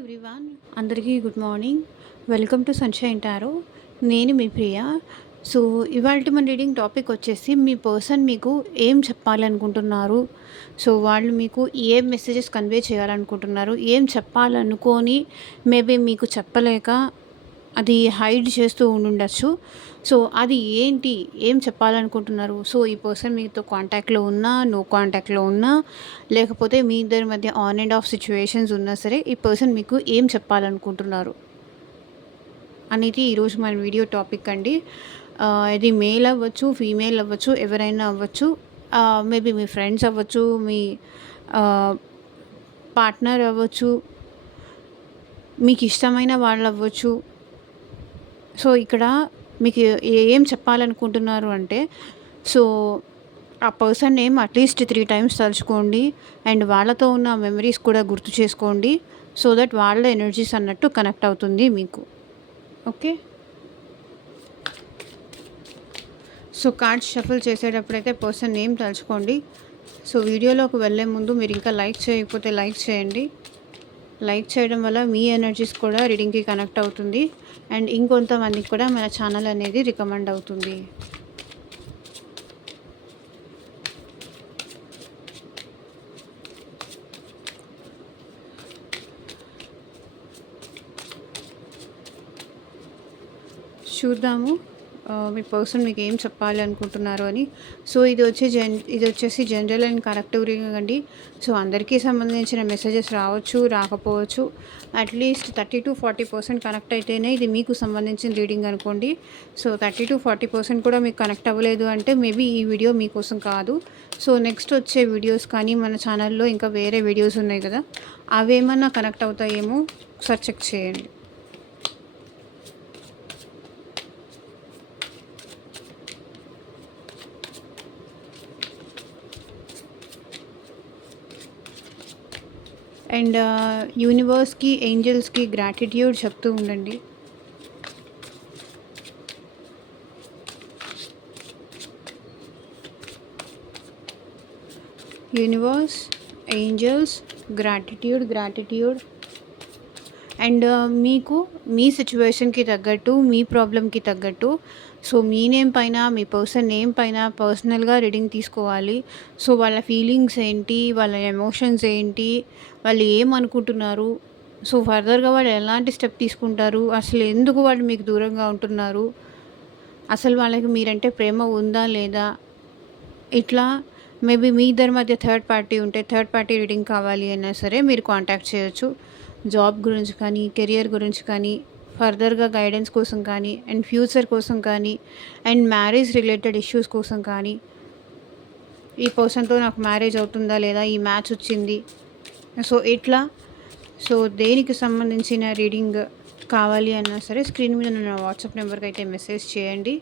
Everyone, అందరికీ good morning. Welcome to sunshine tarot. నేను మీ ప్రియ. So, ఇవాల్టి మన రీడింగ్ టాపిక్ వచ్చేసి మీ పర్సన్ మీకు ఏం చెప్పాలనుకుంటున్నారు. సో, వాళ్ళు మీకు ఏం మెసేజెస్ కన్వే చేయాలనుకుంటున్నారు, ఏం చెప్పాలనుకోని మేబీ మీకు చెప్పలేక అది హైడ్ చేస్తూ ఉండుండొచ్చు. సో, అది ఏంటి? ఏం చెప్పాలనుకుంటున్నారు? సో, ఈ పర్సన్ మీతో కాంటాక్ట్‌లో ఉన్నా, నో కాంటాక్ట్‌లో ఉన్నా, లేకపోతే మీ ఇద్దరి మధ్య ఆన్ అండ్ ఆఫ్ సిట్యుయేషన్స్ ఉన్నా సరే, ఈ పర్సన్ మీకు ఏం చెప్పాలనుకుంటున్నారు అనేది ఈరోజు మన వీడియో టాపిక్ అండి. ఇది మేల్ అవ్వచ్చు, ఫీమేల్ అవ్వచ్చు, ఎవరైనా అవ్వచ్చు. మేబీ మీ ఫ్రెండ్స్ అవ్వచ్చు, మీ ఆహ్, పార్ట్నర్ అవ్వచ్చు, మీకు ఇష్టమైన వాళ్ళు అవ్వచ్చు. సో, ఇక్కడ మీకు ఏం చెప్పాలనుకుంటున్నారు అంటే, సో, ఆ పర్సన్ నేమ్ అట్లీస్ట్ 3 టైమ్స్ తలుచుకోండి. అండ్ వాళ్ళతో ఉన్న మెమరీస్ కూడా గుర్తు చేసుకోండి. సో దట్ వాళ్ళ ఎనర్జీస్ అన్నట్టు కనెక్ట్ అవుతుంది మీకు. ఓకే. సో, కార్డ్స్ షఫుల్ చేసేటప్పుడైతే పర్సన్ నేమ్ తలుచుకోండి. సో, వీడియోలోకి వెళ్ళే ముందు మీరు ఇంకా లైక్ చేయకపోతే లైక్ చేయండి. లైక్ చేయడం వల్ల మీ ఎనర్జీస్ కూడా రీడింగ్‌కి కనెక్ట్ అవుతుంది. అండ్ ఇంకొంతమందికి కూడా మన ఛానల్ అనేది రికమెండ్ అవుతుంది. చూద్దాము మీ పర్సన్ మీకు ఏం చెప్పాలి అనుకుంటున్నారు అని. సో, ఇది వచ్చేసి జనరల్ అండ్ కరెక్టివ్ రీడింగ్ అండి. సో, అందరికీ సంబంధించిన మెసేజెస్ రావచ్చు, రాకపోవచ్చు. అట్లీస్ట్ 30-40% కనెక్ట్ అయితేనే ఇది మీకు సంబంధించిన రీడింగ్ అనుకోండి. సో, 30-40% కూడా మీకు కనెక్ట్ అవ్వలేదు అంటే మేబీ ఈ వీడియో మీకోసం కాదు. సో, నెక్స్ట్ వచ్చే వీడియోస్ కానీ మన ఛానల్లో ఇంకా వేరే వీడియోస్ ఉన్నాయి కదా, అవేమన్నా కనెక్ట్ అవుతాయేమో ఒకసారి చెక్ చేయండి. అండ్ యూనివర్స్‌కి, ఏంజెల్స్‌కి గ్రాటిట్యూడ్ చెప్తూ ఉండండి. Universe, Angeles, gratitude. అండ్ మీకు మీ సిచ్యువేషన్‌కి తగ్గట్టు, మీ ప్రాబ్లమ్‌కి తగ్గట్టు, సో, మీ నేమ్ పైన, మీ పర్సన్ నేమ్ పైన పర్సనల్‌గా రీడింగ్ తీసుకోవాలి. సో, వాళ్ళ ఫీలింగ్స్ ఏంటి, వాళ్ళ ఎమోషన్స్ ఏంటి, వాళ్ళు ఏమనుకుంటున్నారు, సో, ఫర్దర్‌గా వాళ్ళు ఎలాంటి స్టెప్ తీసుకుంటారు, అసలు ఎందుకు వాళ్ళు మీకు దూరంగా ఉంటున్నారు, అసలు వాళ్ళకి మీరంటే ప్రేమ ఉందా లేదా, ఇట్లా మేబీ మీ ఇద్దరి మధ్య థర్డ్ పార్టీ ఉంటే థర్డ్ పార్టీ రీడింగ్ కావాలి అయినా సరే మీరు కాంటాక్ట్ చేయొచ్చు. జాబ్ గురించి కానీ, కెరియర్ గురించి కానీ, ఫర్దర్‌గా గైడెన్స్ కోసం కానీ, అండ్ ఫ్యూచర్ కోసం కానీ, అండ్ మ్యారేజ్ రిలేటెడ్ ఇష్యూస్ కోసం కానీ, ఈ పర్సన్‌తో నాకు మ్యారేజ్ అవుతుందా లేదా, ఈ మ్యాచ్ వచ్చింది. సో, ఇట్లా సో, దేనికి సంబంధించిన రీడింగ్ కావాలి అన్నా సరే స్క్రీన్ మీద ఉన్న వాట్సాప్ నెంబర్కి అయితే మెసేజ్ చేయండి.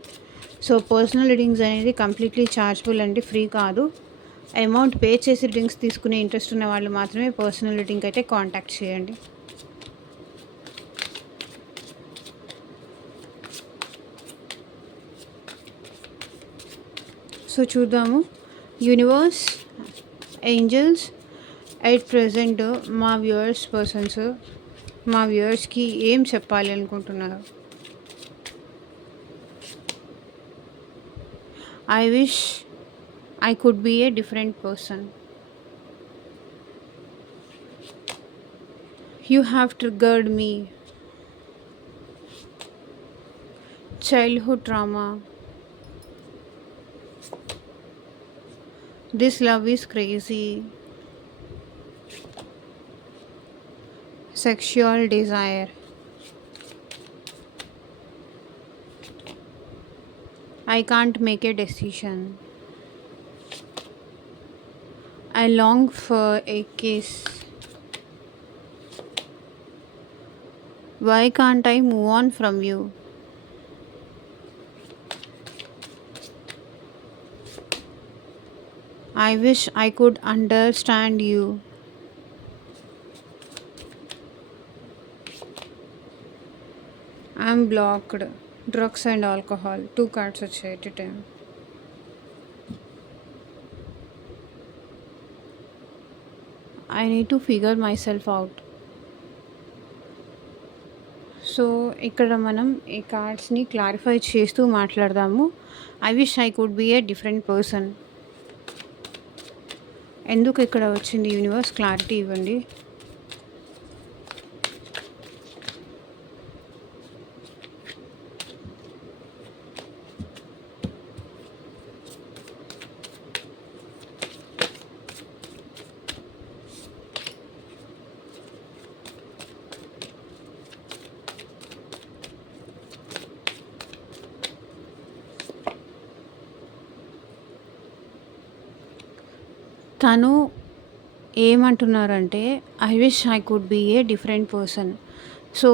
సో, పర్సనల్ రీడింగ్స్ అనేది కంప్లీట్లీ ఛార్జబుల్ అండి, ఫ్రీ కాదు. అమౌంట్ పే చేసి రీడింగ్స్ తీసుకునే ఇంట్రెస్ట్ ఉన్న వాళ్ళు మాత్రమే పర్సనల్ రీడింగ్ అయితే కాంటాక్ట్ చేయండి. సో, చూద్దాము. యూనివర్స్, ఏంజల్స్, ఎట్ ప్రెజెంట్ మా వ్యూవర్స్కి ఏం చెప్పాలి అనుకుంటున్నారు. I wish I could be a different person. You have triggered me. Childhood trauma. This love is crazy. Sexual desire. I can't make a decision. I long for a kiss. Why can't I move on from you? I wish I could understand you. I'm blocked. Drugs and alcohol. 2 cards వచ్చాయి at a time. I need to figure myself out. So, ఇక్కడ మనం ఈ కార్డ్స్‌ని clarify చేస్తూ మాట్లాడదాము. I wish I could be a different person. ఎందుకు ఇక్కడ వచ్చింది universe? Clarity ఇవ్వండి. తను ఏమంటున్నారంటే, I wish I could be a different person. So,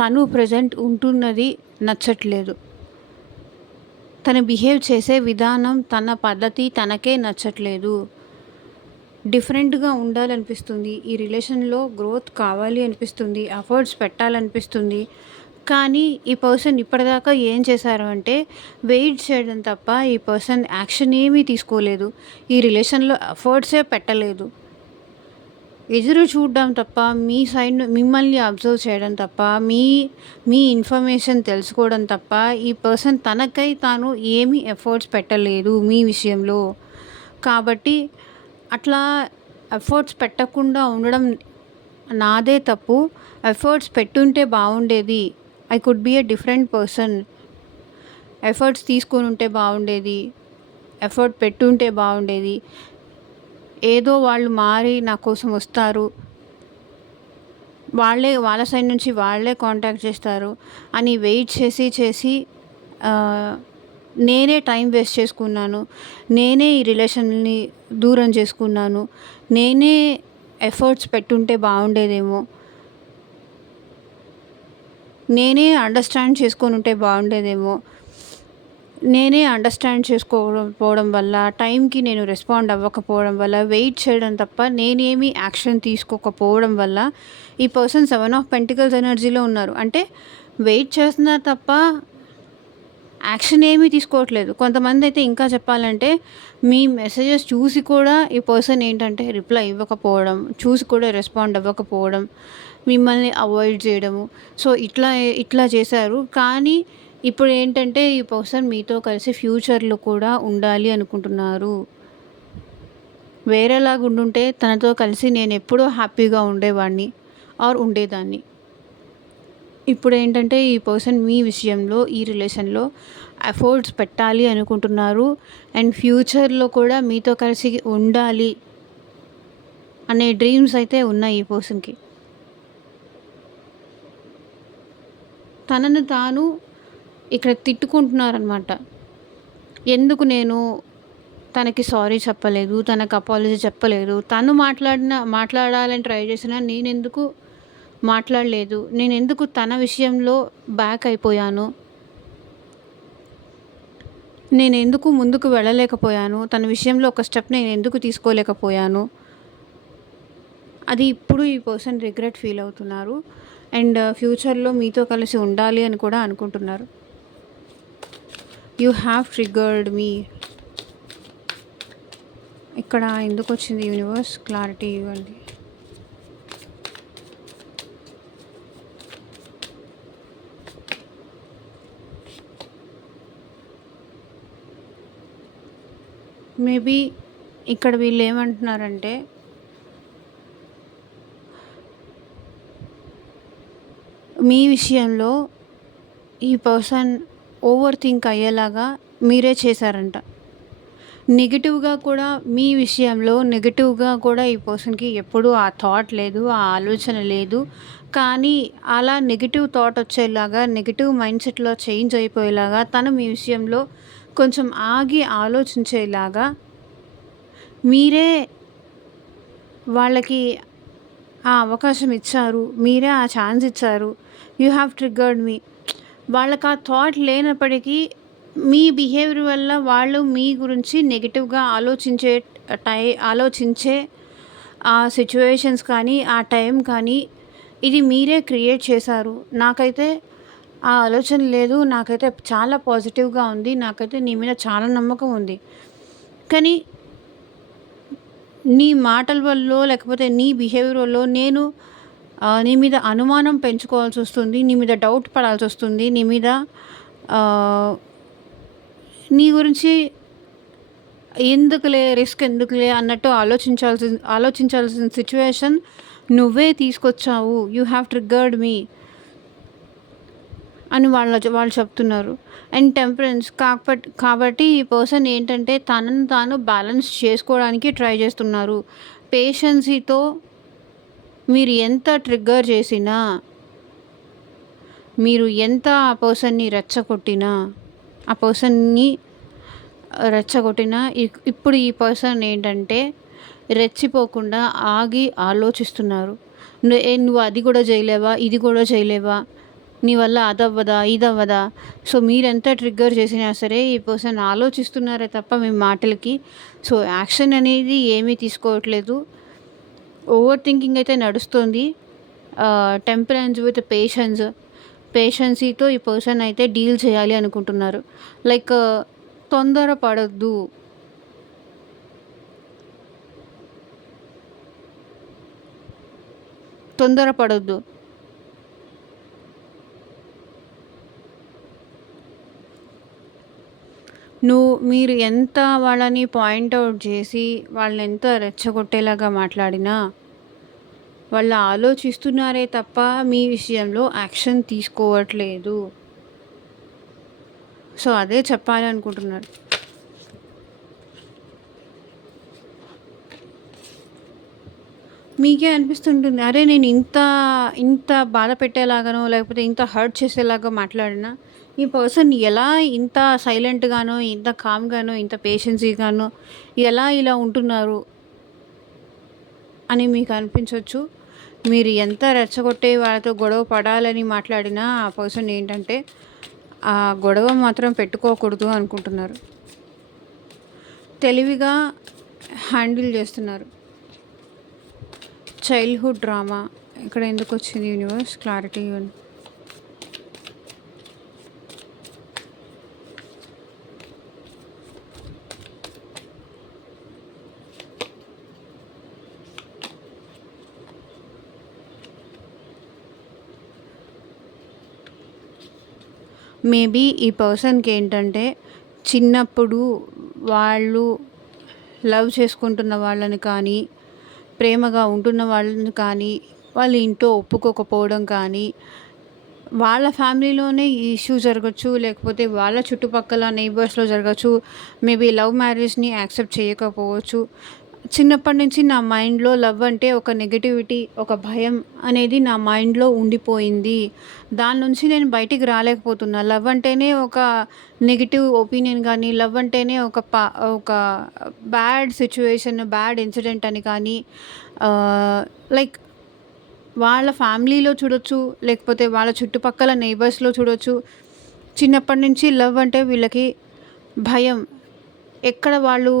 తను ప్రెజెంట్ ఉంటున్నది నచ్చట్లేదు. తను బిహేవ్ చేసే విధానం, తన పద్ధతి తనకే నచ్చట్లేదు. డిఫరెంట్‌గా ఉండాలనిపిస్తుంది. ఈ రిలేషన్‌లో గ్రోత్ కావాలి అనిపిస్తుంది. ఎఫర్ట్స్ పెట్టాలనిపిస్తుంది. కానీ ఈ పర్సన్ ఇప్పటిదాకా ఏం చేశారు అంటే, వెయిట్ చేయడం తప్ప ఈ పర్సన్ యాక్షన్ ఏమీ తీసుకోలేదు. ఈ రిలేషన్‌లో ఎఫర్ట్సే పెట్టలేదు. ఎదురు చూడడం తప్ప, మీ సైడ్ మిమ్మల్ని అబ్జర్వ్ చేయడం తప్ప, మీ ఇన్ఫర్మేషన్ తెలుసుకోవడం తప్ప, ఈ పర్సన్ తనకై తాను ఏమీ ఎఫర్ట్స్ పెట్టలేదు మీ విషయంలో. కాబట్టి అట్లా ఎఫర్ట్స్ పెట్టకుండా ఉండడం నాదే తప్పు. ఎఫర్ట్స్ పెట్టుంటే బాగుండేది. I could be a different person. Efforts తీసుకొని ఉంటే బాగుండేది. ఎఫర్ట్ పెట్టుంటే బాగుండేది. ఏదో వాళ్ళు మారి నా కోసం వస్తారు, వాళ్ళ సైడ్ నుంచి వాళ్ళే కాంటాక్ట్ చేస్తారు అని వెయిట్ చేసి నేనే టైం వేస్ట్ చేసుకున్నాను. నేనే ఈ రిలేషన్ని దూరం చేసుకున్నాను. నేనే ఎఫర్ట్స్ పెట్టుంటే బాగుండేదేమో. నేనే అండర్స్టాండ్ చేసుకొని ఉంటే బాగుండేదేమో. నేనే అండర్స్టాండ్ చేసుకోకపోవడం వల్ల, టైంకి నేను రెస్పాండ్ అవ్వకపోవడం వల్ల, వెయిట్ చేయడం తప్ప నేనేమి యాక్షన్ తీసుకోకపోవడం వల్ల ఈ పర్సన్ 7 ఆఫ్ పెంటికల్స్ ఎనర్జీలో ఉన్నారు. అంటే వెయిట్ చేస్తున్నారు తప్ప యాక్షన్ ఏమీ తీసుకోవట్లేదు. కొంతమంది అయితే ఇంకా చెప్పాలంటే, మీ మెసేజెస్ చూసి కూడా ఈ పర్సన్ ఏంటంటే రిప్లై ఇవ్వకపోవడం, చూసి కూడా రెస్పాండ్ అవ్వకపోవడం, మిమ్మల్ని అవాయిడ్ చేయడము. సో, ఇట్లా చేశారు. కానీ ఇప్పుడు ఏంటంటే ఈ పర్సన్ మీతో కలిసి ఫ్యూచర్లో కూడా ఉండాలి అనుకుంటున్నారు. వేరేలాగా ఉండుంటే తనతో కలిసి నేను ఎప్పుడూ హ్యాపీగా ఉండేవాడిని ఆర్ ఉండేదాన్ని. ఇప్పుడు ఏంటంటే ఈ పర్సన్ మీ విషయంలో, ఈ రిలేషన్లో ఎఫర్ట్స్ పెట్టాలి అనుకుంటున్నారు. అండ్ ఫ్యూచర్లో కూడా మీతో కలిసి ఉండాలి అనే డ్రీమ్స్ అయితే ఉన్నాయి ఈ పర్సన్కి. తనను తాను ఇక్కడ తిట్టుకుంటున్నారనమాట. ఎందుకు నేను తనకి సారీ చెప్పలేదు, తనకు అపాలజీ చెప్పలేదు, తను మాట్లాడాలని ట్రై చేసినా నేనెందుకు మాట్లాడలేదు, నేనెందుకు తన విషయంలో బ్యాక్ అయిపోయాను, నేనెందుకు ముందుకు వెళ్ళలేకపోయాను, తన విషయంలో ఒక స్టెప్ నేను ఎందుకు తీసుకోలేకపోయాను. అది ఇప్పుడు ఈ పర్సన్ రిగ్రెట్ ఫీల్ అవుతున్నారు. అండ్ ఫ్యూచర్లో మీతో కలిసి ఉండాలి అని కూడా అనుకుంటున్నారు. యూ హ్యావ్ ట్రిగర్డ్ మీ. ఇక్కడ ఎందుకు వచ్చింది యూనివర్స్? క్లారిటీ ఇవ్వండి. మేబీ ఇక్కడ వీళ్ళు ఏమంటున్నారంటే, మీ విషయంలో ఈ పర్సన్ ఓవర్ థింక్ అయ్యేలాగా మీరే చేశారంట. నెగిటివ్గా కూడా మీ విషయంలో నెగిటివ్గా కూడా ఈ పర్సన్కి ఎప్పుడూ ఆ థాట్ లేదు, ఆ ఆలోచన లేదు. కానీ అలా నెగిటివ్ థాట్ వచ్చేలాగా, నెగిటివ్ మైండ్ సెట్లో చేంజ్ అయిపోయేలాగా, తను మీ విషయంలో కొంచెం ఆగి ఆలోచించేలాగా మీరే వాళ్ళకి ఆ అవకాశం ఇచ్చారు. మీరే ఆ ఛాన్స్ ఇచ్చారు. You have triggered me. వాళ్ళకి ఆ థాట్ లేనప్పటికీ మీ బిహేవియర్ వల్ల వాళ్ళు మీ గురించి నెగిటివ్గా ఆలోచించే ఆ సిచ్యువేషన్స్ కానీ, ఆ టైం కానీ ఇది మీరే క్రియేట్ చేశారు. నాకైతే ఆ ఆలోచన లేదు. నాకైతే చాలా పాజిటివ్గా ఉంది. నాకైతే నీ మీద చాలా నమ్మకం ఉంది. కానీ నీ మాటల వల్లో లేకపోతే నీ బిహేవియర్ వల్లో నేను నీ మీద అనుమానం పెంచుకోవాల్సొస్తుంది. నీ మీద డౌట్ పడాల్సొస్తుంది. నీ మీద నీ గురించి ఎందుకులే, రిస్క్ ఎందుకులే అన్నట్టు ఆలోచించాల్సిన సిట్యుయేషన్ నువ్వే తీసుకొచ్చావు. యూ హ్యావ్ ట్రిగ్గర్డ్ మీ అని వాళ్ళు చెప్తున్నారు. అండ్ టెంపరెన్స్ కాబట్టి ఈ పర్సన్ ఏంటంటే తనను తాను బ్యాలెన్స్ చేసుకోవడానికి ట్రై చేస్తున్నారు. పేషెన్సీతో మీరు ఎంత ట్రిగ్గర్ చేసినా, మీరు ఎంత ఆ పర్సన్ని రెచ్చగొట్టినా ఇప్పుడు ఈ పర్సన్ ఏంటంటే రెచ్చిపోకుండా ఆగి ఆలోచిస్తున్నారు. నువ్వు అది కూడా చేయలేవా, ఇది కూడా చేయలేవా, నీ వల్ల అదవ్వదా, ఇదవ్వదా. సో మీరెంత ట్రిగ్గర్ చేసినా సరే ఈ పర్సన్ ఆలోచిస్తున్నారే తప్ప మీ మాటలకి సో యాక్షన్ అనేది ఏమీ తీసుకోవట్లేదు. ఓవర్ థింకింగ్ అయితే నడుస్తుంది. టెంపరెన్స్ విత్ పేషెన్సీతో ఈ పర్సన్ అయితే డీల్ చేయాలి అనుకుంటున్నారు. లైక్ తొందరపడొద్దు. తొందరపడొద్దు. మీరు ఎంత వాళ్ళని పాయింట్అవుట్ చేసి వాళ్ళని ఎంత రెచ్చగొట్టేలాగా మాట్లాడినా వాళ్ళు ఆలోచిస్తున్నారే తప్ప మీ విషయంలో యాక్షన్ తీసుకోవట్లేదు. సో అదే చెప్పాలి అనుకుంటున్నారు. మీకే అనిపిస్తుంటుంది, అరే నేను ఇంత బాధ పెట్టేలాగానో లేకపోతే ఇంత హర్ట్ చేసేలాగా మాట్లాడినా ఈ పర్సన్ ఎలా ఇంత సైలెంట్గానో, ఇంత కామ్గానో, ఇంత పేషెన్సీగానో ఎలా ఇలా ఉంటున్నారు అని మీకు అనిపించవచ్చు. మీరు ఎంత రెచ్చగొట్టే వాళ్ళతో గొడవ పడాలని మాట్లాడినా ఆ పర్సన్ ఏంటంటే ఆ గొడవ మాత్రం పెట్టుకోకూడదు అనుకుంటున్నారు. తెలివిగా హ్యాండిల్ చేస్తున్నారు. చైల్డ్హుడ్ డ్రామా ఇక్కడ ఎందుకు వచ్చింది? యూనివర్స్ క్లారిటీ ఇవ్వండి. మేబీ ఈ పర్సన్కి ఏంటంటే చిన్నప్పుడు వాళ్ళు లవ్ చేసుకుంటున్న వాళ్ళని కానీ, ప్రేమగా ఉంటున్న వాళ్ళని కానీ వాళ్ళ ఇంట్లో ఒప్పుకోకపోవడం కానీ, వాళ్ళ ఫ్యామిలీలోనే ఈ ఇష్యూ జరగచ్చు, లేకపోతే వాళ్ళ చుట్టుపక్కల నైబర్స్లో జరగచ్చు. మేబీ లవ్ మ్యారేజ్ని యాక్సెప్ట్ చేయకపోవచ్చు. చిన్నప్పటి నుంచి నా మైండ్లో లవ్ అంటే ఒక నెగటివిటీ, ఒక భయం అనేది నా మైండ్లో ఉండిపోయింది. దాని నుంచి నేను బయటికి రాలేకపోతున్నా. లవ్ అంటేనే ఒక నెగిటివ్ ఒపీనియన్ కానీ, లవ్ అంటేనే ఒక బ్యాడ్ సిచ్యువేషన్, బ్యాడ్ ఇన్సిడెంట్ అని కానీ లైక్ వాళ్ళ ఫ్యామిలీలో చూడొచ్చు, లేకపోతే వాళ్ళ చుట్టుపక్కల నైబర్స్లో చూడొచ్చు. చిన్నప్పటి నుంచి లవ్ అంటే వీళ్ళకి భయం. ఎక్కడ వాళ్ళు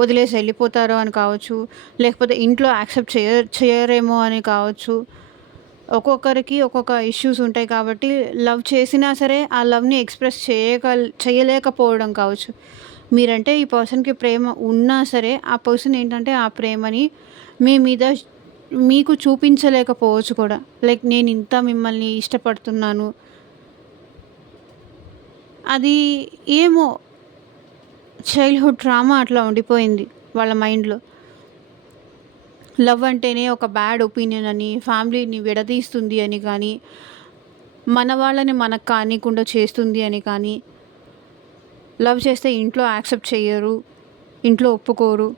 వదిలేసి వెళ్ళిపోతారో అని కావచ్చు, లేకపోతే ఇంట్లో యాక్సెప్ట్ చేయరేమో అని కావచ్చు. ఒక్కొక్కరికి ఒక్కొక్క ఇష్యూస్ ఉంటాయి కాబట్టి లవ్ చేసినా సరే ఆ లవ్ని ఎక్స్ప్రెస్ చేయలేకపోవడం కావచ్చు. మీరంటే ఈ పర్సన్కి ప్రేమ ఉన్నా సరే ఆ పర్సన్ ఏంటంటే ఆ ప్రేమని మీ మీద మీకు చూపించలేకపోవచ్చు కూడా. లైక్ నేను ఇంత మిమ్మల్ని ఇష్టపడుతున్నాను, అది ఏమో చైల్డ్హుడ్ ట్రామా అట్లా ఉండిపోయింది వాళ్ళ మైండ్లో. లవ్ అంటేనే ఒక బ్యాడ్ ఒపీనియన్ అని, ఫ్యామిలీని విడదీస్తుంది అని కానీ, మన వాళ్ళని మనకు కానీకుండా చేస్తుంది అని కానీ, లవ్ చేస్తే ఇంట్లో యాక్సెప్ట్ చేయరు, ఇంట్లో ఒప్పుకోరు,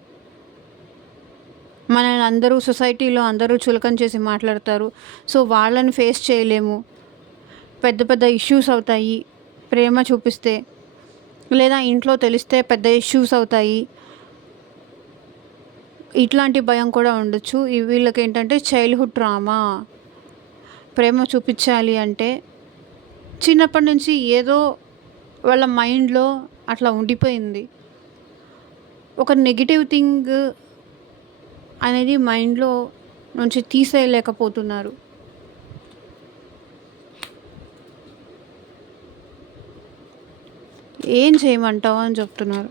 మనల్ని అందరూ సొసైటీలో అందరూ చులకన చేసి మాట్లాడతారు. సో వాళ్ళని ఫేస్ చేయలేము, పెద్ద పెద్ద ఇష్యూస్ అవుతాయి ప్రేమ చూపిస్తే, లేదా ఇంట్లో తెలిస్తే పెద్ద ఇష్యూస్ అవుతాయి. ఇట్లాంటి భయం కూడా ఉండొచ్చు. వీళ్ళకి ఏంటంటే చైల్డ్హుడ్ ట్రామా. ప్రేమ చూపించాలి అంటే చిన్నప్పటి నుంచి ఏదో వాళ్ళ మైండ్లో అట్లా ఉండిపోయింది. ఒక నెగిటివ్ థింగ్ అనేది మైండ్లో నుంచి తీసేయలేకపోతున్నారు. ఏం చేయమంటావు అని చెప్తున్నారు.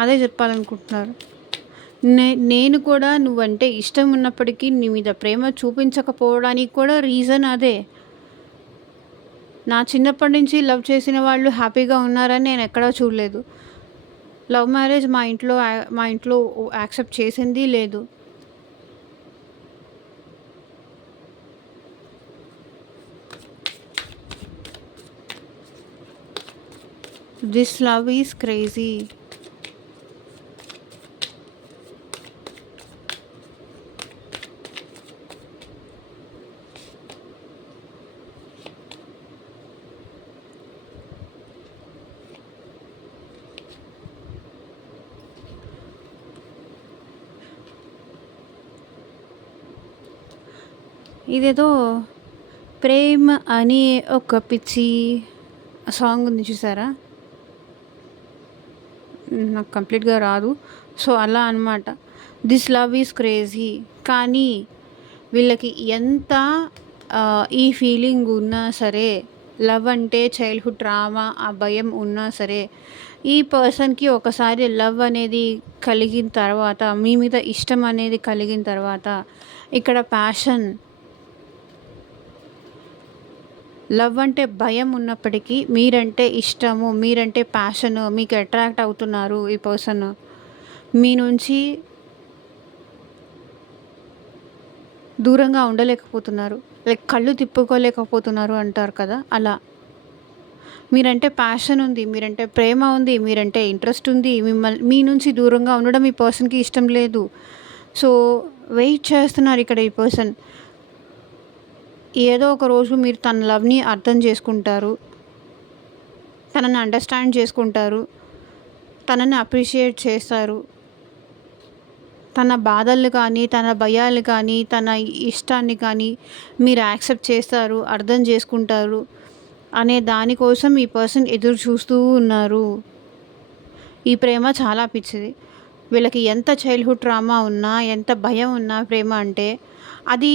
అదే చెప్పాలనుకుంటున్నారు. నేను కూడా నువ్వంటే ఇష్టం ఉన్నప్పటికీ నీ మీద ప్రేమ చూపించకపోవడానికి కూడా రీజన్ అదే. నా చిన్నప్పటి నుంచి లవ్ చేసిన వాళ్ళు హ్యాపీగా ఉన్నారని నేను ఎక్కడా చూడలేదు. లవ్ మ్యారేజ్ మా ఇంట్లో యాక్సెప్ట్ చేసింది లేదు. This love is crazy. ఇదేదో 'ప్రేమ అనే ఒక పిచ్చి' సాంగ్ ఉంది చూసారా? నాకు కంప్లీట్‌గా రాదు. సో, అలా అనమాట. 'దిస్ లవ్ ఈజ్ క్రేజీ' కానీ వీళ్ళకి ఎంత ఈ ఫీలింగ్ ఉన్నా సరే, లవ్ అంటే చైల్డ్‌హుడ్ ట్రామా, ఆ భయం ఉన్నా సరే, ఈ పర్సన్‌కి ఒకసారి లవ్ అనేది కలిగిన తర్వాత, మీ మీద ఇష్టం అనేది కలిగిన తర్వాత, ఇక్కడ ప్యాషన్, లవ్ అంటే భయం ఉన్నప్పటికీ మీరంటే ఇష్టము, మీరంటే ప్యాషను, మీకు అట్రాక్ట్ అవుతున్నారు ఈ పర్సన్. మీ నుంచి దూరంగా ఉండలేకపోతున్నారు. లైక్ కళ్ళు తిప్పుకోలేకపోతున్నారు అంటారు కదా! అలా. మీరంటే ప్యాషన్ ఉంది, మీరంటే ప్రేమ ఉంది, మీరంటే ఇంట్రెస్ట్ ఉంది. మీ నుంచి దూరంగా ఉండడం ఈ పర్సన్‌కి ఇష్టం లేదు. సో, వెయిట్ చేస్తున్నారు ఇక్కడ ఈ పర్సన్. ఏదో ఒక రోజు మీరు తన లవ్‌ని అర్థం చేసుకుంటారు. తనని అండర్‌స్టాండ్ చేసుకుంటారు. తనని అప్రిషియేట్ చేస్తారు. తన బాధలు కానీ, తన భయాలు కానీ, తన ఇష్టాన్ని కానీ మీరు యాక్సెప్ట్ చేస్తారు, అర్థం చేసుకుంటారు అనే దానికోసం ఈ పర్సన్ ఎదురు చూస్తూ ఉన్నారు. ఈ ప్రేమ చాలా పిచ్చిది. వీళ్ళకి ఎంత చైల్డ్‌హుడ్ ట్రామా ఉన్నా, ఎంత భయం ఉన్నా ప్రేమ అంటే, అది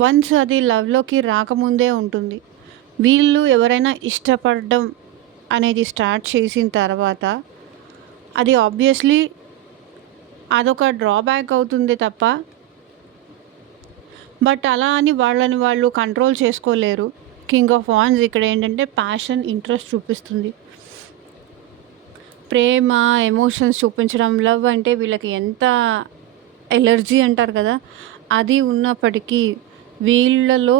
వన్స్ అది లవ్‌లోకి రాకముందే ఉంటుంది. వీళ్ళు ఎవరైనా ఇష్టపడడం అనేది స్టార్ట్ చేసిన తర్వాత, అది ఆబ్వియస్‌లీ అదొక డ్రాబ్యాక్ అవుతుంది తప్ప, బట్ అలా అని వాళ్ళని వాళ్ళు కంట్రోల్ చేసుకోలేరు. కింగ్ ఆఫ్ వాండ్స్ ఇక్కడ ఏంటంటే ప్యాషన్, ఇంట్రెస్ట్ చూపిస్తుంది. ప్రేమ, ఎమోషన్స్ చూపించడం, లవ్ అంటే వీళ్ళకి ఎంత ఎలర్జీ అంటారు కదా! అది ఉన్నప్పటికీ వీళ్ళలో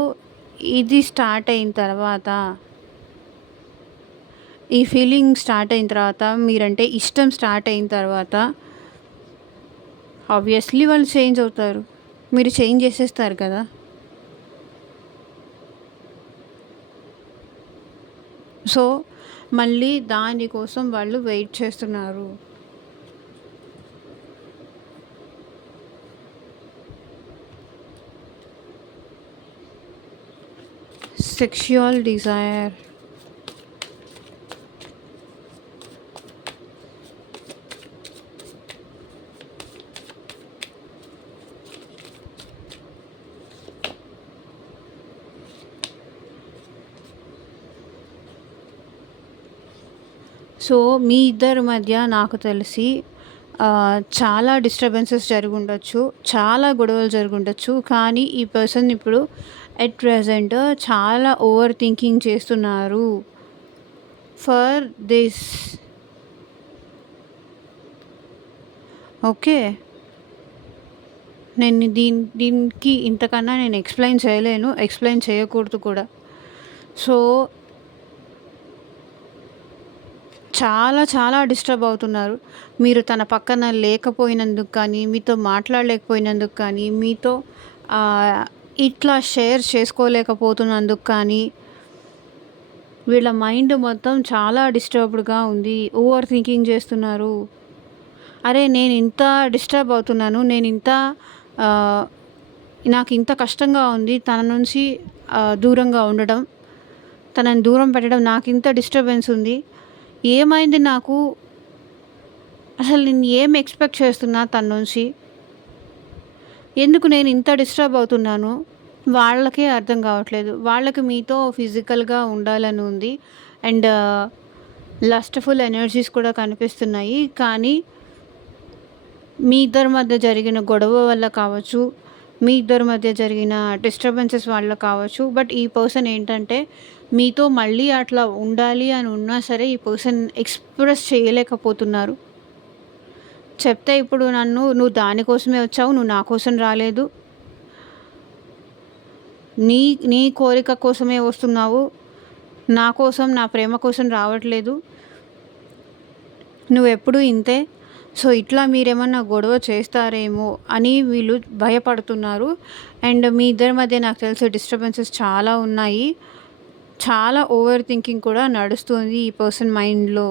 ఇది స్టార్ట్ అయిన తర్వాత, ఈ ఫీలింగ్ స్టార్ట్ అయిన తర్వాత, మీరంటే ఇష్టం స్టార్ట్ అయిన తర్వాత ఆబ్వియస్లీ వాళ్ళు చేంజ్ అవుతారు. మీరు చేంజ్ చేసేస్తారు కదా! సో, మళ్ళీ దానికోసం వాళ్ళు వెయిట్ చేస్తున్నారు. Sexual Dzire. సో, మీ ఇద్దరి మధ్య నాకు తెలిసి చాలా డిస్టర్బెన్సెస్ జరిగుండొచ్చు. చాలా గొడవలు జరిగుండొచ్చు. కానీ ఈ పర్సన్ ఇప్పుడు ఎట్ ప్రెజెంట్ చాలా ఓవర్ థింకింగ్ చేస్తున్నారు. For this. ఓకే. నేను దీనికి ఇంతకన్నా నేను ఎక్స్‌ప్లెయిన్ చేయలేను. ఎక్స్‌ప్లెయిన్ చేయకూడదు కూడా. సో, చాలా చాలా డిస్టర్బ్ అవుతున్నారు. మీరు తన పక్కన లేకపోయినందుకు కానీ, మీతో మాట్లాడలేకపోయినందుకు కానీ, మీతో ఇట్లా షేర్ చేసుకోలేకపోతున్నందుకు కానీ, వీళ్ళ మైండ్ మొత్తం చాలా డిస్టర్బ్డ్‌గా ఉంది. ఓవర్ థింకింగ్ చేస్తున్నారు. అరే! నేను ఇంత డిస్టర్బ్ అవుతున్నాను. నాకు ఇంత కష్టంగా ఉంది తన నుంచి దూరంగా ఉండడం. తనని దూరం పెట్టడం నాకు ఇంత డిస్టర్బెన్స్ ఉంది. ఏమైంది నాకు? అసలు నేను ఏం ఎక్స్‌పెక్ట్ చేస్తున్నా తన నుంచి? ఎందుకు నేను ఇంత డిస్టర్బ్ అవుతున్నాను? వాళ్ళకే అర్థం కావట్లేదు. వాళ్ళకి మీతో ఫిజికల్‌గా ఉండాలని ఉంది. అండ్ లస్ట్‌ఫుల్ ఎనర్జీస్ కూడా కనిపిస్తున్నాయి. కానీ మీ ఇద్దరి మధ్య జరిగిన గొడవ వల్ల కావచ్చు, మీ ఇద్దరి మధ్య జరిగిన డిస్టర్బెన్సెస్ వల్ల కావచ్చు. బట్ ఈ పర్సన్ ఏంటంటే మీతో మళ్ళీ అట్లా ఉండాలి అని ఉన్నా సరే ఈ పర్సన్ ఎక్స్‌ప్రెస్ చేయలేకపోతున్నారు. చెప్తే ఇప్పుడు నువ్వు దానికోసమే వచ్చావు, నువ్వు నా కోసం రాలేదు. నీ నీ కోరిక కోసమే వస్తున్నావు. నా కోసం, నా ప్రేమ కోసం రావట్లేదు. నువ్వెప్పుడూ ఇంతే. సో, ఇట్లా మీరేమన్నా గొడవ చేస్తారేమో అని వీళ్ళు భయపడుతున్నారు. అండ్ మీ ఇద్దరి మధ్య నాకు తెలిసి డిస్టర్బెన్సెస్ చాలా ఉన్నాయి. చాలా ఓవర్ థింకింగ్ కూడా నడుస్తుంది ఈ పర్సన్ మైండ్‌లో.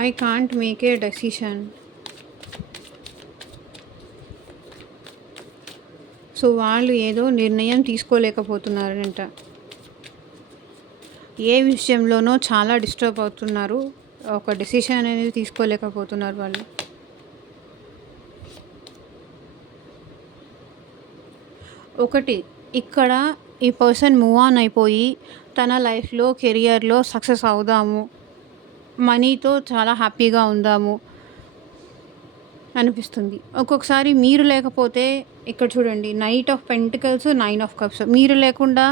I can't make a decision. So, వాళ్ళు ఏదో నిర్ణయం తీసుకోలేకపోతున్నారంట. ఏ విషయంలోనో చాలా డిస్టర్బ్ అవుతున్నారు. ఒక డెసిషన్ అనేది తీసుకోలేకపోతున్నారు వాళ్ళు. ఒకటి ఇక్కడ ఈ పర్సన్ మూవ్ ఆన్ అయిపోయి తన లైఫ్‌లో, కెరియర్‌లో సక్సెస్ అవుదాము, మనీతో చాలా హ్యాపీగా ఉందాము అనిపిస్తుంది. ఒక్కొక్కసారి మీరు లేకపోతే ఇక్కడ చూడండి, knight of pentacles, 9 of cups. మీరు లేకుండా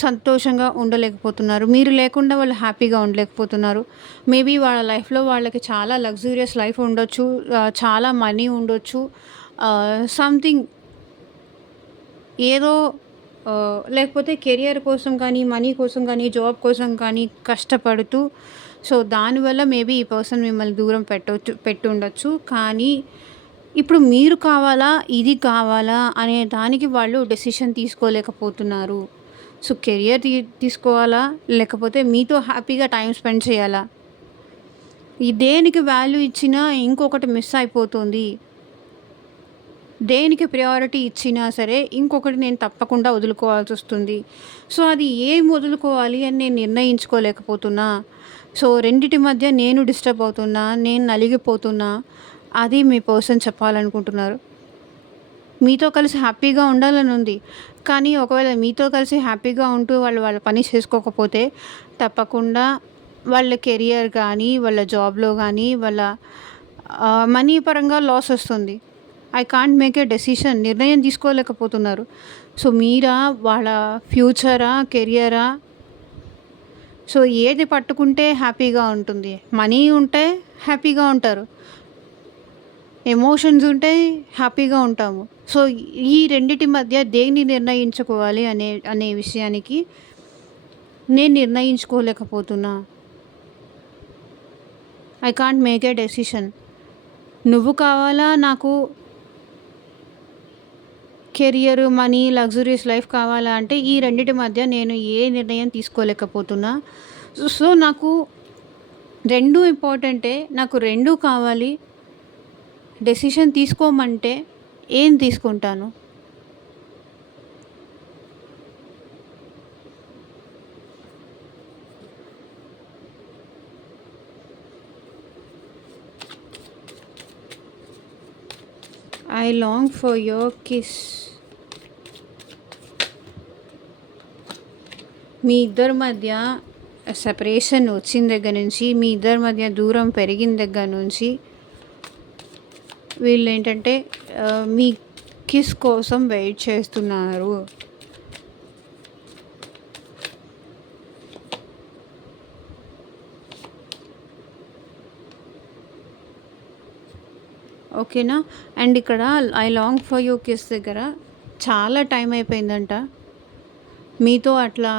సంతోషంగా ఉండలేకపోతున్నారు. మీరు లేకుండా వాళ్ళు హ్యాపీగా ఉండలేకపోతున్నారు. మేబీ వాళ్ళ లైఫ్‌లో వాళ్ళకి చాలా లగ్జూరియస్ లైఫ్ ఉండొచ్చు. చాలా మనీ ఉండొచ్చు. సంథింగ్ ఏదో లేకపోతే కెరియర్ కోసం కానీ, మనీ కోసం కానీ, జాబ్ కోసం కానీ కష్టపడుతూ సో, దానివల్ల మేబీ ఈ పర్సన్ మిమ్మల్ని దూరం పెట్టుండొచ్చు. కానీ ఇప్పుడు మీరు కావాలా, ఇది కావాలా అనే దానికి వాళ్ళు డెసిషన్ తీసుకోలేకపోతున్నారు. సో, కెరియర్ తీసుకోవాలా? లేకపోతే మీతో హ్యాపీగా టైమ్ స్పెండ్ చేయాలా? ఈ దేనికి వాల్యూ ఇచ్చినా ఇంకొకటి మిస్ అయిపోతుంది. దేనికి ప్రయారిటీ ఇచ్చినా సరే ఇంకొకటి నేను తప్పకుండా వదులుకోవాల్సొస్తుంది. సో, అది ఏం వదులుకోవాలి అని నేను నిర్ణయించుకోలేకపోతున్నా. సో, రెండిటి మధ్య నేను డిస్టర్బ్ అవుతున్నా, నేను నలిగిపోతున్నా. అది మీ పర్సన్ చెప్పాలనుకుంటున్నారు. మీతో కలిసి హ్యాపీగా ఉండాలని ఉంది. కానీ ఒకవేళ మీతో కలిసి హ్యాపీగా ఉంటూ వాళ్ళు వాళ్ళ పని చేసుకోకపోతే తప్పకుండా వాళ్ళ కెరియర్ కానీ, వాళ్ళ జాబ్‌లో కానీ, వాళ్ళ మనీ పరంగా లాస్ వస్తుంది. I can't make a decision. నిర్ణయం తీసుకోలేకపోతున్నారు. సో, మీరా, వాళ్ళ ఫ్యూచరా, కెరియరా? సో, ఏది పట్టుకుంటే హ్యాపీగా ఉంటుంది? మనీ ఉంటే హ్యాపీగా ఉంటారు. ఎమోషన్స్ ఉంటే హ్యాపీగా ఉంటాము. సో, ఈ రెండిటి మధ్య దేన్ని నిర్ణయించుకోవాలి అనే విషయానికి నేను నిర్ణయించుకోలేకపోతున్నా. I can't make a decision. నువ్వు కావాలా నాకు కెరియర్, మనీ, లగ్జూరియస్ లైఫ్ కావాలా అంటే ఈ రెండిటి మధ్య నేను ఏ నిర్ణయం తీసుకోలేకపోతున్నా. సో, నాకు 2 ఇంపార్టెంటే. నాకు 2 కావాలి. డెసిషన్ తీసుకోమంటే ఏం తీసుకుంటాను? I long for your kiss. మీ ఇద్దరి మధ్య సెపరేషన్ వచ్చిన దగ్గర నుంచి, మీ ఇద్దరి మధ్య దూరం పెరిగిన దగ్గర నుంచి వీళ్ళేంటంటే మీ కిస్ కోసం వెయిట్ చేస్తున్నారు. ఓకేనా? అండ్ ఇక్కడ I long for you kiss దగ్గర చాలా టైం అయిపోయిందంట. మీతో అట్లా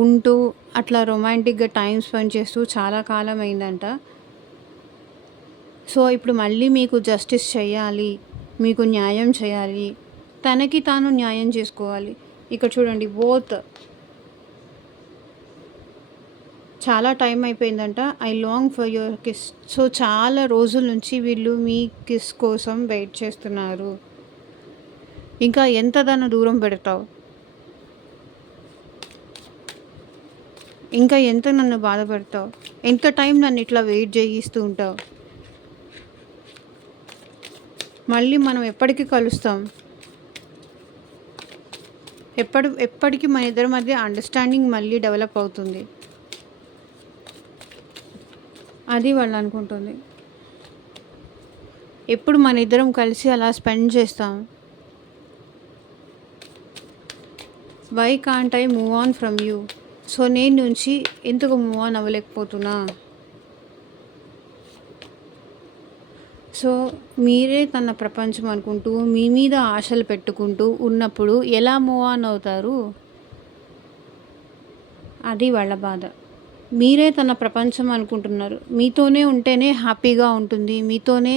ఉంటూ, అట్లా రొమాంటిక్‌గా టైమ్ స్పెండ్ చేస్తూ చాలా కాలం అయిందంట. సో, ఇప్పుడు మళ్ళీ మీకు జస్టిస్ చేయాలి. మీకు న్యాయం చేయాలి. తనకి తాను న్యాయం చేసుకోవాలి. ఇక్కడ చూడండి బోత్ చాలా టైం అయిపోయిందంట. I long for your kiss. So, చాలా రోజుల నుంచి వీళ్ళు మీ కిస్ కోసం వెయిట్ చేస్తున్నారు. ఇంకా ఎంత దాన్ని దూరం పెడతావు? ఇంకా ఎంత నన్ను బాధ పెడతావు? ఎంత టైం నన్ను ఇట్లా వెయిట్ చేయిస్తూ ఉంటావు? మళ్ళీ మనం ఎప్పటికి కలుస్తాం? ఎప్పటికి మన ఇద్దరి మధ్య అండర్‌స్టాండింగ్ మళ్ళీ డెవలప్ అవుతుంది. అది వాళ్ళు అనుకుంటుంది. ఎప్పుడు మన ఇద్దరం కలిసి అలా స్పెండ్ చేస్తాం. Why can't I move on from you? So నేను నుంచి ఎందుకు మూవ్ ఆన్ అవ్వలేకపోతున్నా? సో మీరే తన ప్రపంచం అనుకుంటూ మీ మీద ఆశలు పెట్టుకుంటూ ఉన్నప్పుడు ఎలా మూవ్ ఆన్ అవుతారు? అది వాళ్ళ బాధ. మీరే తన ప్రపంచం అనుకుంటున్నారు. మీతోనే ఉంటేనే హ్యాపీగా ఉంటుంది. మీతోనే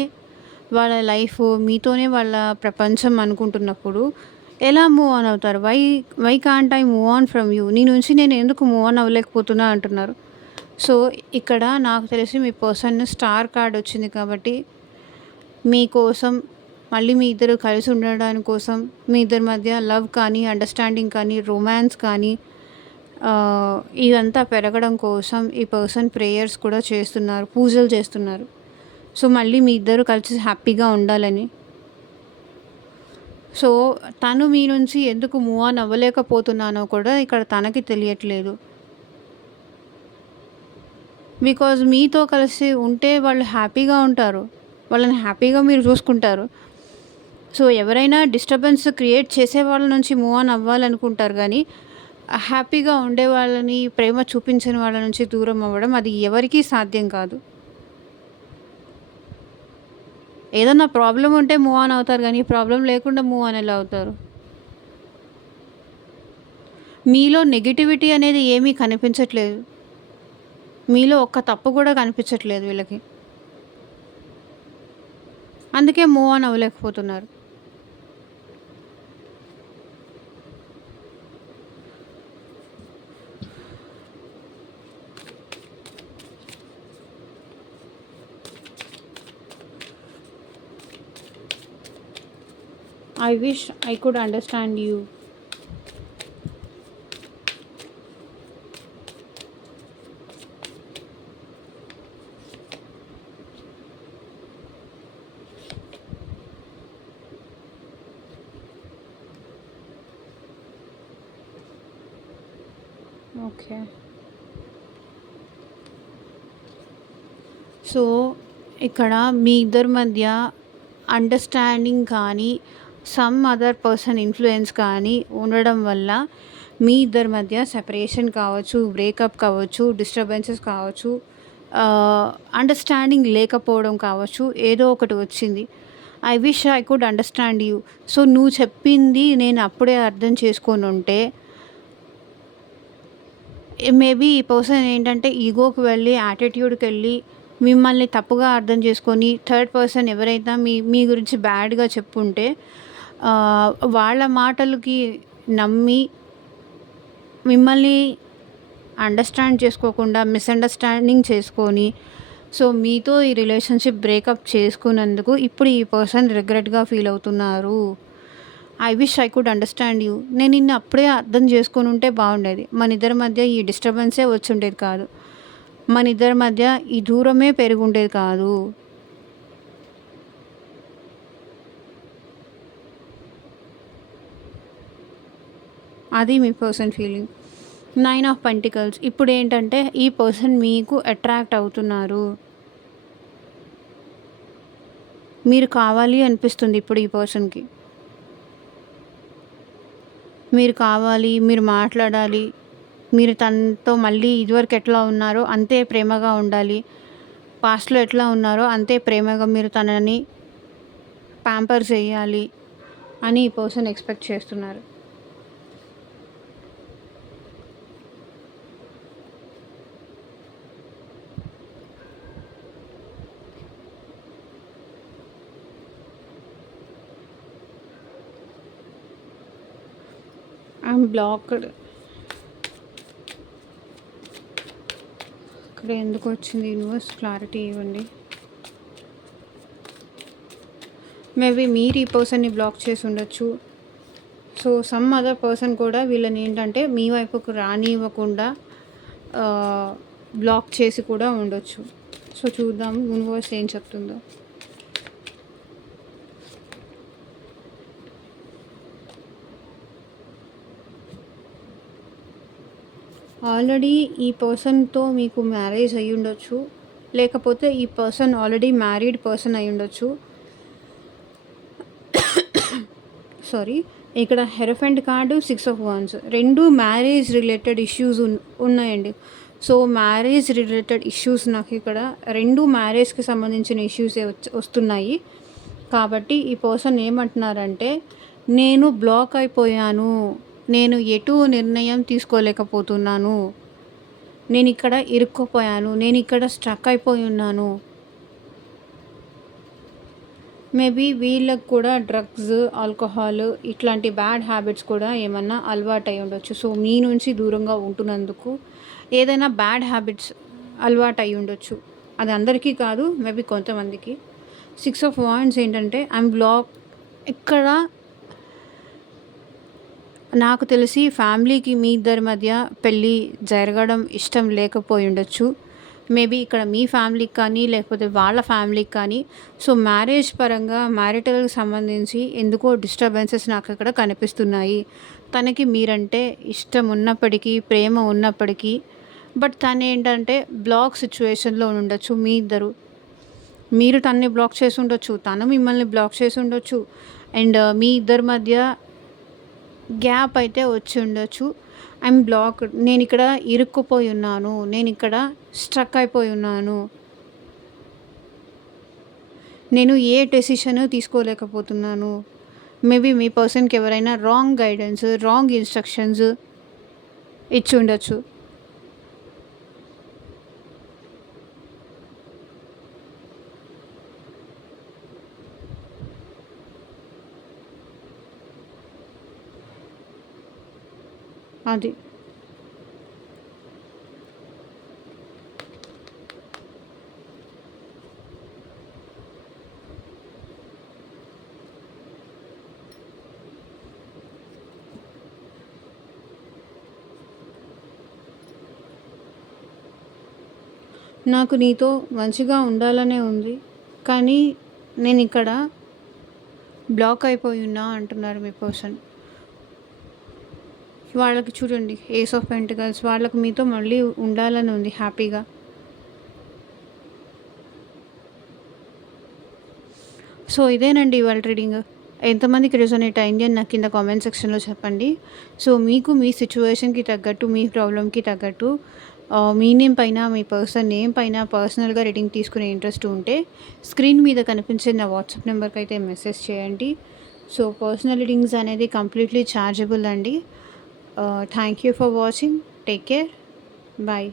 వాళ్ళ లైఫ్, మీతోనే వాళ్ళ ప్రపంచం అనుకుంటున్నప్పుడు ఎలా మూవ్ ఆన్ అవుతారు? Why can't I move on from you? నీ నుంచి నేను ఎందుకు మూవ్ ఆన్ అవ్వలేకపోతున్నా అంటున్నారు. సో ఇక్కడ నాకు తెలిసి మీ పర్సన్ స్టార్ కార్డ్ వచ్చింది కాబట్టి మీకోసం మళ్ళీ మీ ఇద్దరు కలిసి ఉండడానికి కోసం, మీ ఇద్దరి మధ్య లవ్ కానీ, అండర్‌స్టాండింగ్ కానీ, రొమాన్స్ కానీ ఇదంతా పెరగడం కోసం ఈ పర్సన్ ప్రేయర్స్ కూడా చేస్తున్నారు. పూజలు చేస్తున్నారు. సో మళ్ళీ మీ ఇద్దరు కలిసి హ్యాపీగా ఉండాలని. సో తను మీ నుంచి ఎందుకు మూవ్ ఆన్ అవ్వలేకపోతున్నానో కూడా ఇక్కడ తనకి తెలియట్లేదు. బికాజ్ మీతో కలిసి ఉంటే వాళ్ళు హ్యాపీగా ఉంటారు. వాళ్ళని హ్యాపీగా మీరు చూసుకుంటారు. సో ఎవరైనా డిస్టర్బెన్స్ క్రియేట్ చేసే వాళ్ళ నుంచి మూవ్ ఆన్ అవ్వాలనుకుంటారు కానీ హ్యాపీగా ఉండే వాళ్ళని, ప్రేమ చూపించని వాళ్ళ నుంచి దూరం అవ్వడం అది ఎవరికీ సాధ్యం కాదు. ఏదన్నా ప్రాబ్లం ఉంటే మూవ్ ఆన్ అవుతారు కానీ ప్రాబ్లం లేకుండా మూవ్ ఆన్ ఎలా అవుతారు? మీలో నెగటివిటీ అనేది ఏమీ కనిపించట్లేదు. మీలో ఒక్క తప్పు కూడా కనిపించట్లేదు వీళ్ళకి. అందుకే మూవ్ ఆన్ అవ్వలేకపోతున్నారు. I wish I could understand you. Okay. So ఇక్కడ మీ ఇద్దరి మధ్య అండర్‌స్టాండింగ్ కానీ, సమ్ అదర్ పర్సన్ ఇన్‌ఫ్లూయెన్స్ కానీ ఉండడం వల్ల మీ ఇద్దరి మధ్య సెపరేషన్ కావచ్చు, బ్రేకప్ కావచ్చు, డిస్టర్బెన్సెస్ కావచ్చు, అండర్‌స్టాండింగ్ లేకపోవడం కావచ్చు, ఏదో ఒకటి వచ్చింది. I wish I could understand you. So నువ్వు చెప్పింది నేను అప్పుడే అర్థం చేసుకొనుంటే మేబీ ఈ పర్సన్ ఏంటంటే ఈగోకి వెళ్ళి, యాటిట్యూడ్‌కెళ్ళి మిమ్మల్ని తప్పుగా అర్థం చేసుకొని థర్డ్ పర్సన్ ఎవరైతే మీ గురించి బ్యాడ్‌గా చెప్పుంటే వాళ్ళ మాటలకి నమ్మి మిమ్మల్ని అండర్‌స్టాండ్ చేసుకోకుండా మిస్‌అండర్‌స్టాండింగ్ చేసుకొని సో మీతో ఈ రిలేషన్‌షిప్ బ్రేకప్ చేసుకున్నందుకు ఇప్పుడు ఈ పర్సన్ రిగ్రెట్‌గా ఫీల్ అవుతున్నారు. I wish I could understand you. నేను నిన్ను అప్పుడే అర్థం చేసుకొనుంటే బాగుండేది. మన ఇద్దరి మధ్య ఈ డిస్టర్బెన్సే వచ్చుండేది కాదు. మన ఇద్దరి మధ్య ఈ దూరమే పెరుగుండేది కాదు. అది మీ పర్సన్ ఫీలింగ్. 9 of pentacles. ఇప్పుడేంటంటే ఈ పర్సన్ మీకు అట్రాక్ట్ అవుతున్నారు. మీరు కావాలి అనిపిస్తుంది ఇప్పుడు ఈ పర్సన్‌కి. మీరు కావాలి, మీరు మాట్లాడాలి, మీరు తనతో మళ్ళీ ఇదివరకు ఎట్లా ఉన్నారో అంతే ప్రేమగా ఉండాలి. పాస్ట్‌లో ఎట్లా ఉన్నారో అంతే ప్రేమగా మీరు తనని ప్యాంపర్ చేయాలి అని ఈ పర్సన్ ఎక్స్‌పెక్ట్ చేస్తున్నారు. I'm blocked. ఇక్కడ ఎందుకు వచ్చింది యూనివర్స్ క్లారిటీ ఇవ్వండి. మేబీ మీరు ఈ పర్సన్ని బ్లాక్ చేసి ఉండొచ్చు. సో సమ్ అదర్ పర్సన్ కూడా వీళ్ళని ఏంటంటే మీ వైపుకు రానివ్వకుండా బ్లాక్ చేసి కూడా ఉండొచ్చు. సో చూద్దాం యూనివర్స్ ఏం చెప్తుందో. ఆల్రెడీ ఈ పర్సన్‌తో మీకు మ్యారేజ్ అయ్యుండొచ్చు. లేకపోతే ఈ పర్సన్ ఆల్రెడీ మ్యారీడ్ పర్సన్ అయ్యుండొచ్చు. సారీ. ఇక్కడ hierophant card, 6 of wands 2 marriage related issues ఉన్నాయండి. సో, మ్యారేజ్ రిలేటెడ్ ఇష్యూస్ నాకిక్కడ 2 మ్యారేజ్‌కి సంబంధించిన ఇష్యూసే వస్తున్నాయి. కాబట్టి ఈ పర్సన్ ఏమంటున్నారంటే, నేను బ్లాక్ అయిపోయాను. నేను ఎటూ నిర్ణయం తీసుకోలేకపోతున్నాను. నేనిక్కడ ఇరుక్కుపోయాను. నేనిక్కడ స్ట్రక్ అయిపోయి ఉన్నాను. మేబీ వీళ్ళకి కూడా డ్రగ్స్, ఆల్కహాల్ ఇట్లాంటి బ్యాడ్ హ్యాబిట్స్ కూడా ఏమన్నా అలవాటై ఉండొచ్చు. సో, మీ నుంచి దూరంగా ఉంటున్నందుకు ఏదైనా బ్యాడ్ హ్యాబిట్స్ అలవాటై ఉండొచ్చు. అది అందరికీ కాదు, మేబీ కొంతమందికి. 6 ఆఫ్ వాండ్స్ ఏంటంటే ఐయామ్ బ్లాక్. ఇక్కడ నాకు తెలిసి ఫ్యామిలీకి మీ ఇద్దరి మధ్య పెళ్ళి జరగడం ఇష్టం లేకపోయి ఉండొచ్చు. మేబీ ఇక్కడ మీ ఫ్యామిలీకి కానీ లేకపోతే వాళ్ళ ఫ్యామిలీకి కానీ. సో, మ్యారేజ్ పరంగా మ్యారిటల్‌కి సంబంధించి ఎందుకో డిస్టర్బెన్సెస్ నాకు ఇక్కడ కనిపిస్తున్నాయి. తనకి మీరంటే ఇష్టం ఉన్నప్పటికీ, ప్రేమ ఉన్నప్పటికీ, బట్ తనేంటంటే బ్లాక్ సిచ్యువేషన్‌లో ఉండొచ్చు మీ ఇద్దరు. మీరు తనని బ్లాక్ చేసి ఉండొచ్చు. తను మిమ్మల్ని బ్లాక్ చేసి ఉండొచ్చు. అండ్ మీ ఇద్దరి మధ్య గ్యాప్ అయితే వచ్చి ఉండొచ్చు. I'm blocked. నేనిక్కడ ఇరుక్కుపోయి ఉన్నాను. నేనిక్కడ స్ట్రక్ అయిపోయి ఉన్నాను. నేను ఏ డెసిషన్ తీసుకోలేకపోతున్నాను. మేబీ మీ పర్సన్‌కి ఎవరైనా రాంగ్ గైడెన్స్, రాంగ్ ఇన్‌స్ట్రక్షన్స్ ఇచ్చి ఉండొచ్చు. అది. నాకు నీతో మంచిగా ఉండాలనే ఉంది. కానీ నేనిక్కడ బ్లాక్ అయిపోయి ఉన్నా అంటున్నారు మీ పర్సన్. వాళ్ళకి చూడండి, ఏస్ ఆఫ్ పెంటికల్స్. వాళ్ళకి మీతో మళ్ళీ ఉండాలని ఉంది హ్యాపీగా. సో, ఇదేనండి ఇవాళ రీడింగ్. ఎంతమందికి రెజొనేట్ అయింది అని నాకు కింద కామెంట్ సెక్షన్‌లో చెప్పండి. సో, మీకు మీ సిచ్యువేషన్‌కి తగ్గట్టు, మీ ప్రాబ్లమ్‌కి తగ్గట్టు మీ నేమ్ పైన, మీ పర్సన్ నేమ్ పైన పర్సనల్‌గా రీడింగ్ తీసుకునే ఇంట్రెస్ట్ ఉంటే స్క్రీన్ మీద కనిపించే నా వాట్సాప్ నెంబర్‌కి అయితే మెసేజ్ చేయండి. సో, పర్సనల్ రీడింగ్స్ అనేది కంప్లీట్‌లీ ఛార్జబుల్ అండి. Thank you for watching. Take care. Bye.